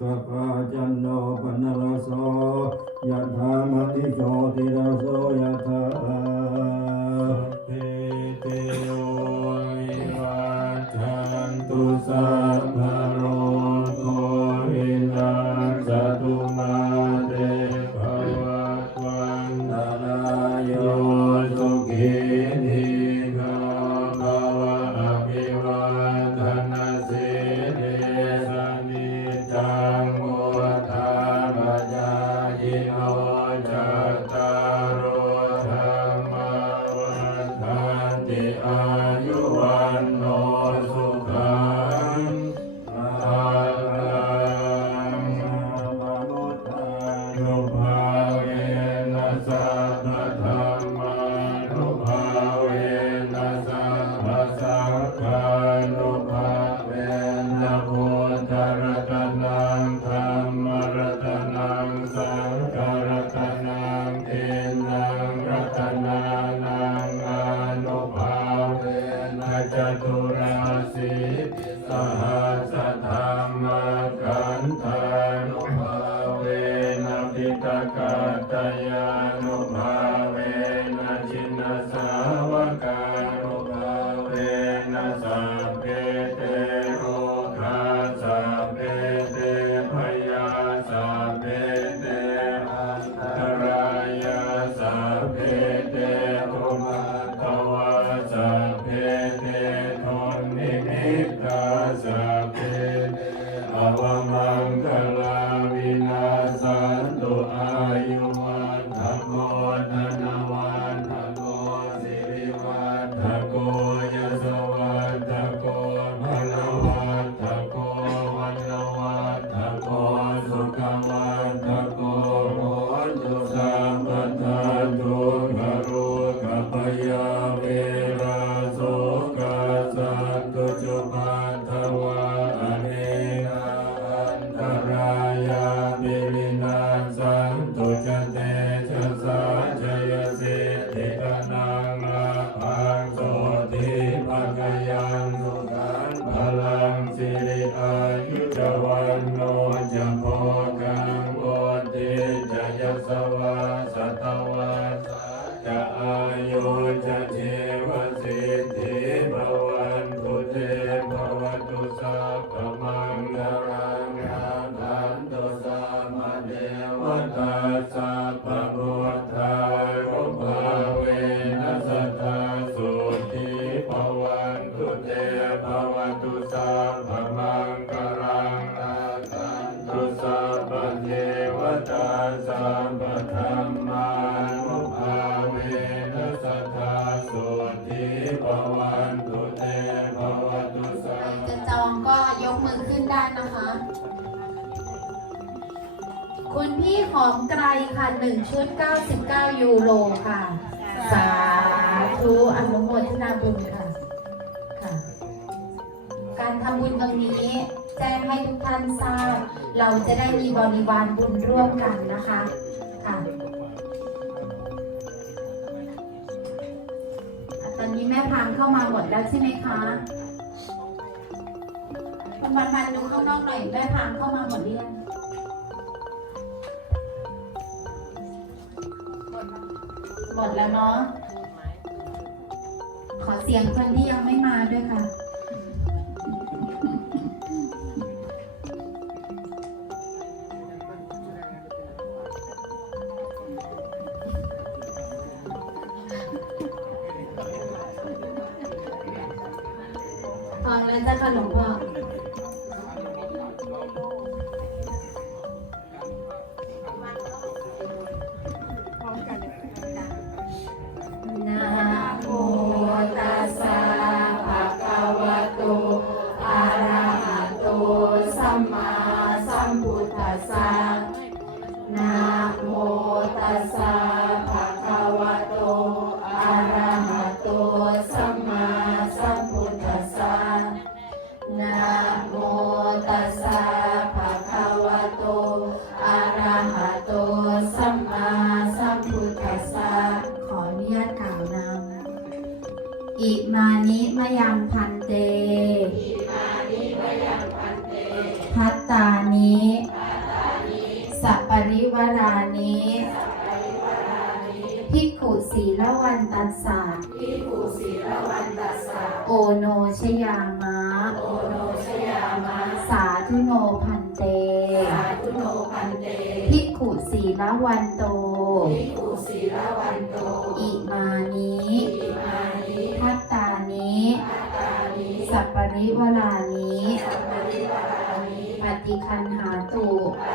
กัปาจันโนปนรโสยะธามติโชติรโสยะธา அவங்க child คะ คุณพี่หอมไกลค่ะหนึ่งชุด 99 ยูโรค่ะ สาธุอนุโมทนาบุญค่ะค่ะ การทำบุญตรงนี้ แจ้งให้ทุกท่านทราบ เราจะได้มีบริวารบุญร่วมกันนะคะค่ะตอนนี้แม่พางเข้ามาหมดแล้วใช่ไหมคะ วันวันดูข้างนอกหน่อยได้พางเข้ามาหมดเรียนหมดแล้วเนาะ ขอเสียงคนที่ยังไม่มาด้วยค่ะ ฟังแล้วจะขนมพ่อ อิมานิมยังพันเต พัตตานิ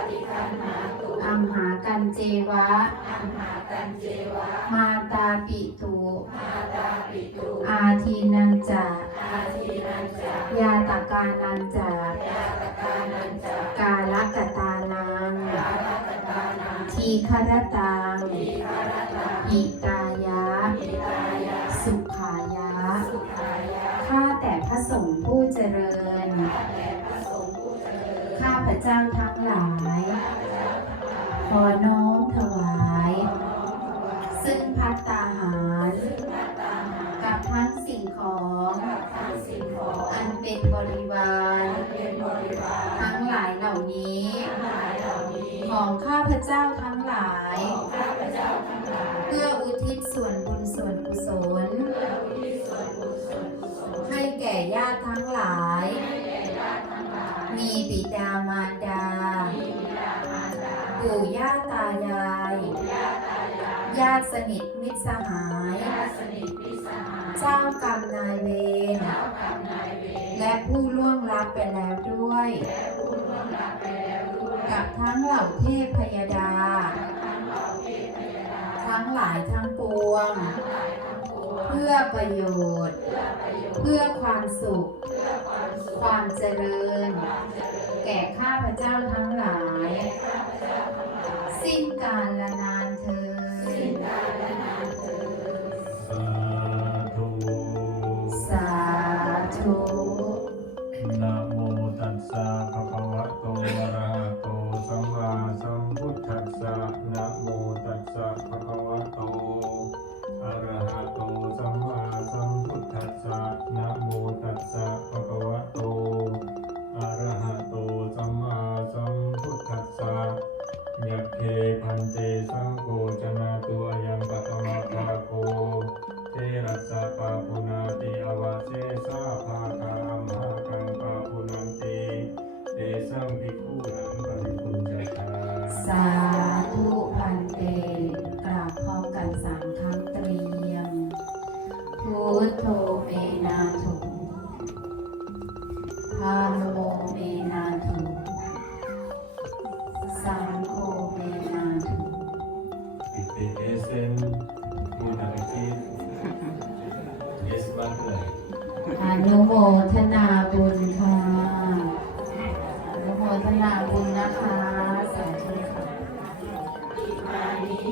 ฏิคันหาตุอัมหากันเจวะ อัมหากันเจวะ มาตาปิตุมาตาปิตุ อาทีนันจาอาทีนันจายาตกานันจายาตกานันจากาลกตานังกาลตกานัง ทีครตังทีฆารตังอิตายะอิตายะ สุขายะสุขายะข้าแต่พระสงฆ์ผู้เจริญแต่พระสงฆ์ผู้เจริญ ข้าพระเจ้าทั้งหลาย ขอน้อมถวาย ซึ่งพัตตาหาร กับทั้งสิ่งของอันเป็นบริวาร ทั้งหลายเหล่านี้ทั้งหลายเหล่านี้ของข้าพเจ้าทั้งหลายเจ้าทั้งหลาย เพื่ออุทิศส่วนบุญส่วนกุศล ให้แก่ญาติทั้งหลายให้แก่ญาติทั้งหลายมีบิดามารดา ปู่ย่าตายาย ญาติสนิทมิตรสหาย เจ้ากรรมนายเวร และผู้ล่วงลับไปแล้วด้วยกับทั้งเหล่าเทพพยดา ทั้งหลายทั้งปวง เพื่อประโยชน์ เพื่อความสุข ความเจริญ แก่ข้าพเจ้าทั้งหลาย สิ้นกาลละนานเธอ สิ้นญกาลนานเถิดสาธุ สาธุ ปิเตเอเซนมูนังคิดเอสบันเลยอนุโมทนาบุญค่ะอนุโมทนาบุญนะคะสาธุค่ะ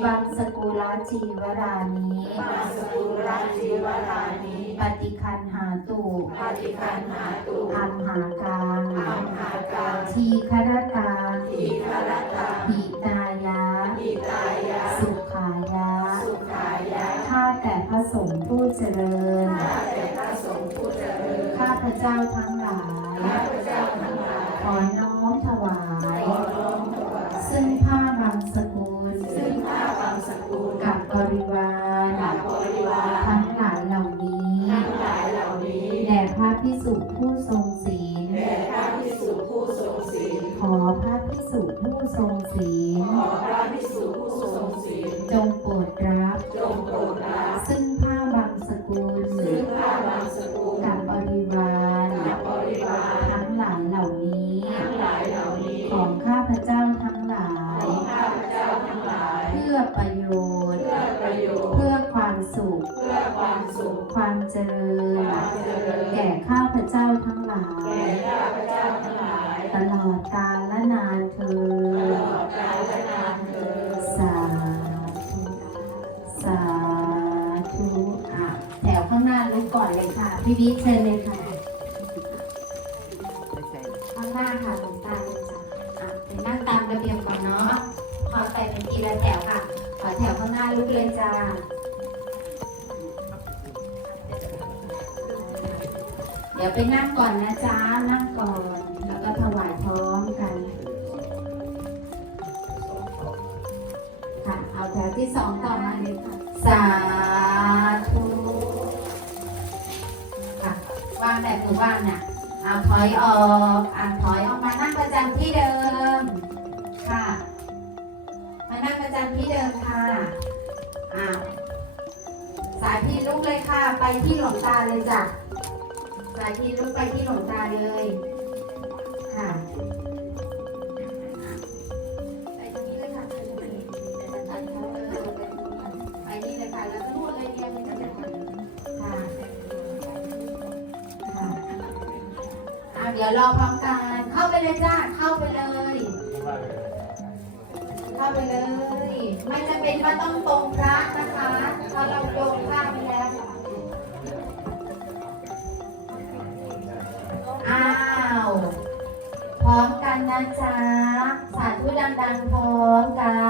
บังสกุลาจีวรานิมาสกุราจีวรานิปฏิคันหาตุปฏิคันหาตุอัมหากังอัมหากังทีครตังทีฆารตังหิ ญข้า ข้างหน้าค่ะหลวงตาเลยจ้ะอะไปนั่งตามระเบียบก่อนเนาะขอใส่เป็นทีละแถวค่ะ ขอแถวข้างหน้าลุกเลยจ้าเดี๋ยวไปนั่งก่อนนะจ๊ะนั่งก่อน แล้วก็ถวายพร้อมกัน ค่ะ เอาแถวที่สองต่อมาเลยค่ะ สาธุค่ะวางแบบหมู่านน่ะเอาถอยออกอ่า ที่เดิมค่ะอ้าวสายทีลุกเลยค่ะ ไปที่หลวงตาเลยจ้ะสายทีลุกไปที่หลวงตาเลยค่ะไปตรงนี้เลยค่ะไปตรงนี้ไปนี่เลยค่ะแล้วก็นวดเลยเดียวเลยค่ะค่ะค่ะเอาเดี๋ยวรอพร้อมกันเข้าไปเลยจ้าเข้าไปเลย เข้าไปเลย ไม่จำเป็นว่าต้องตรงพระนะคะพราเราโยงผ้าไปแล้วอ้าว พร้อมกันนะจ๊ะ สาธุดังๆพร้อมกัน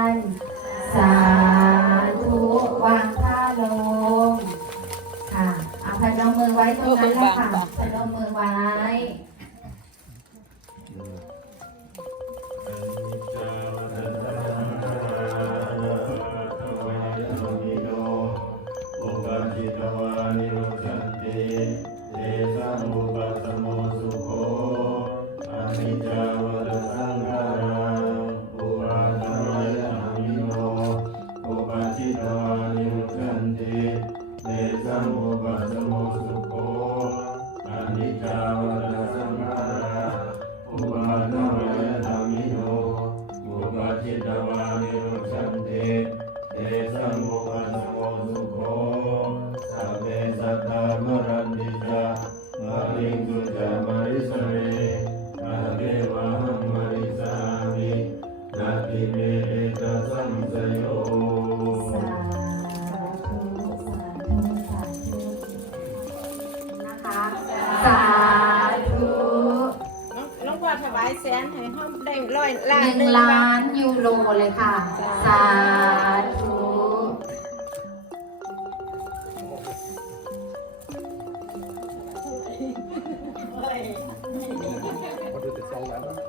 นให้ห้องได้ร้อยล้านนึ่งหนึ่งล้านยูโรเลยค่ะ สาธุ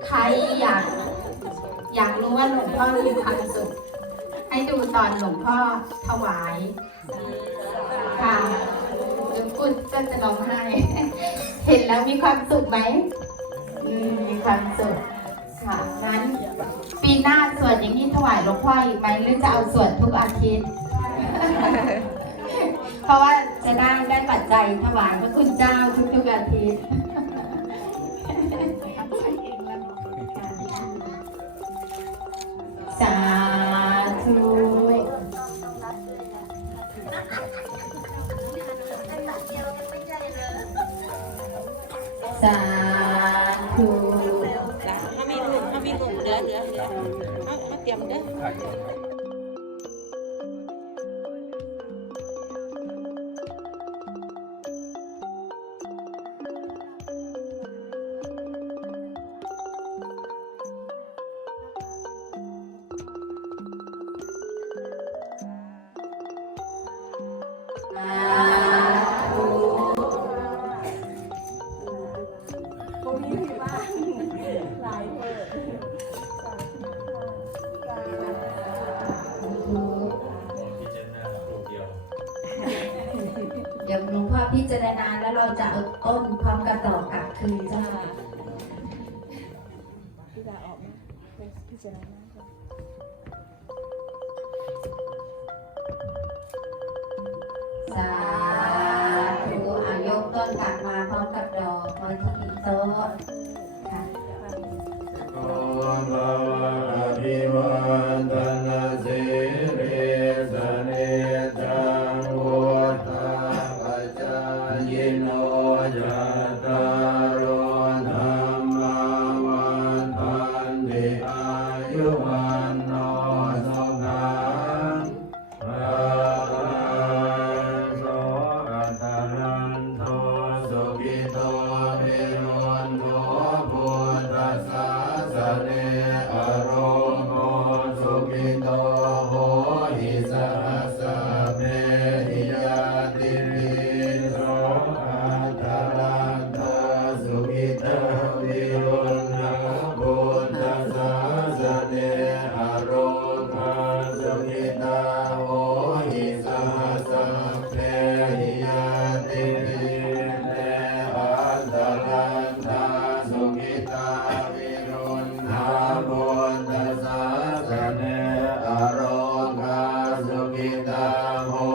ใครอยาก อยากรู้ว่าหลวงพ่อมีความสุขให้ดูตอนหลวงพ่อถวาย ค่ะเดี๋ยวกุดก็จะร้องไห้ เห็นแล้วมีความสุขไหม ความสุขค่ะนั้น ปีหน้าสวดอย่างนี้ถวายหลวงพ่ออีกไหมหรือจะเอาสวดทุกอาทิตย์ เพราะว่าจะได้ได้ปัจจัยถวายพระคุณเจ้าทุกๆอาทิตย์ เราจะเอาต้นพร้อมกับดอกลับคืนจ้าสาธุอายกต้นกลับมาพร้อมกับดอกไมาที่โต๊ะค่ะ I'm home.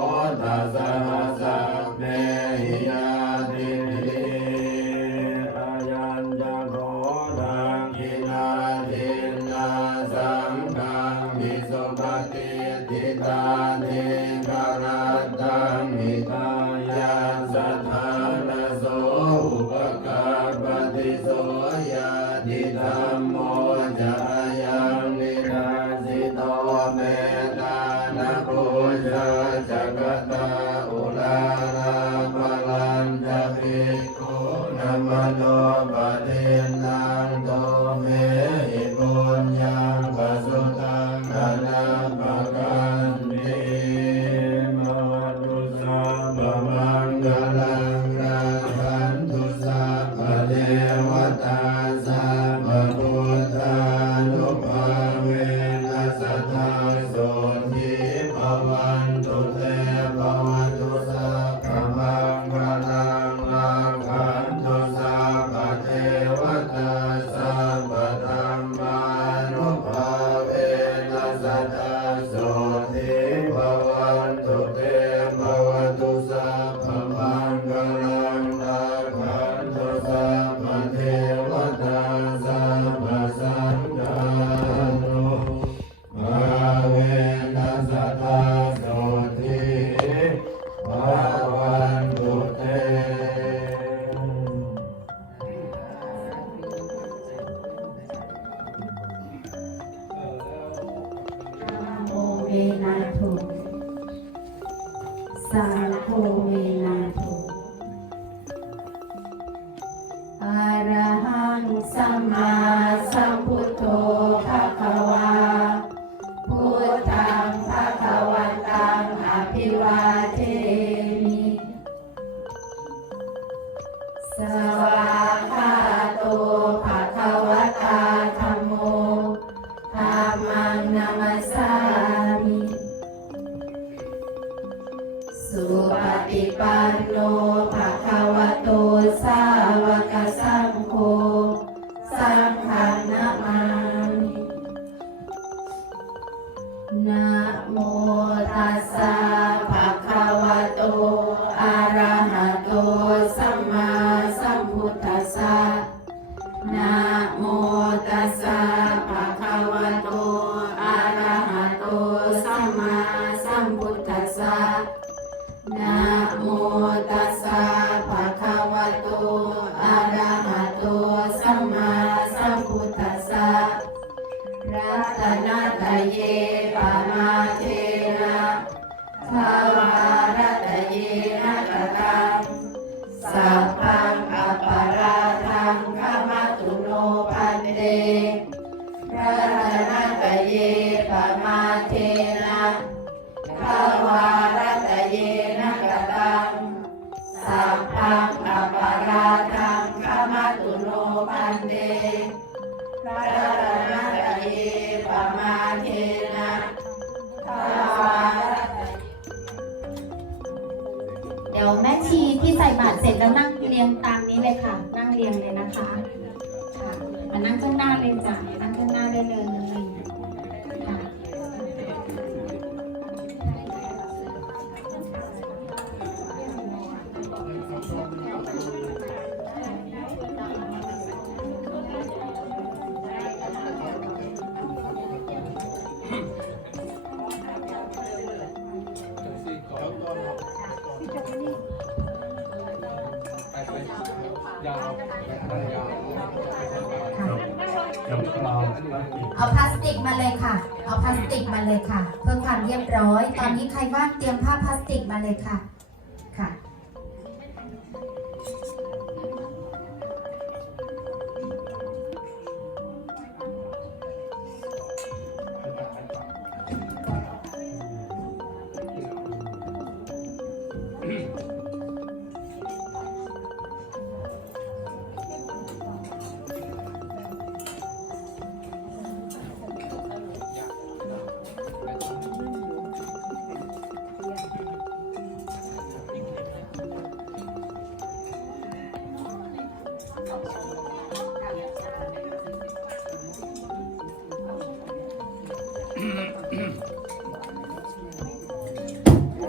Amen. Amen. Amen. เอาพลาสติกมาเลยค่ะ เอาพลาสติกมาเลยค่ะ เพื่อความเรียบร้อย ตอนนี้ใครว่างเตรียมผ้าพลาสติกมาเลยค่ะ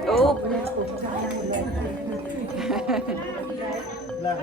Úp Là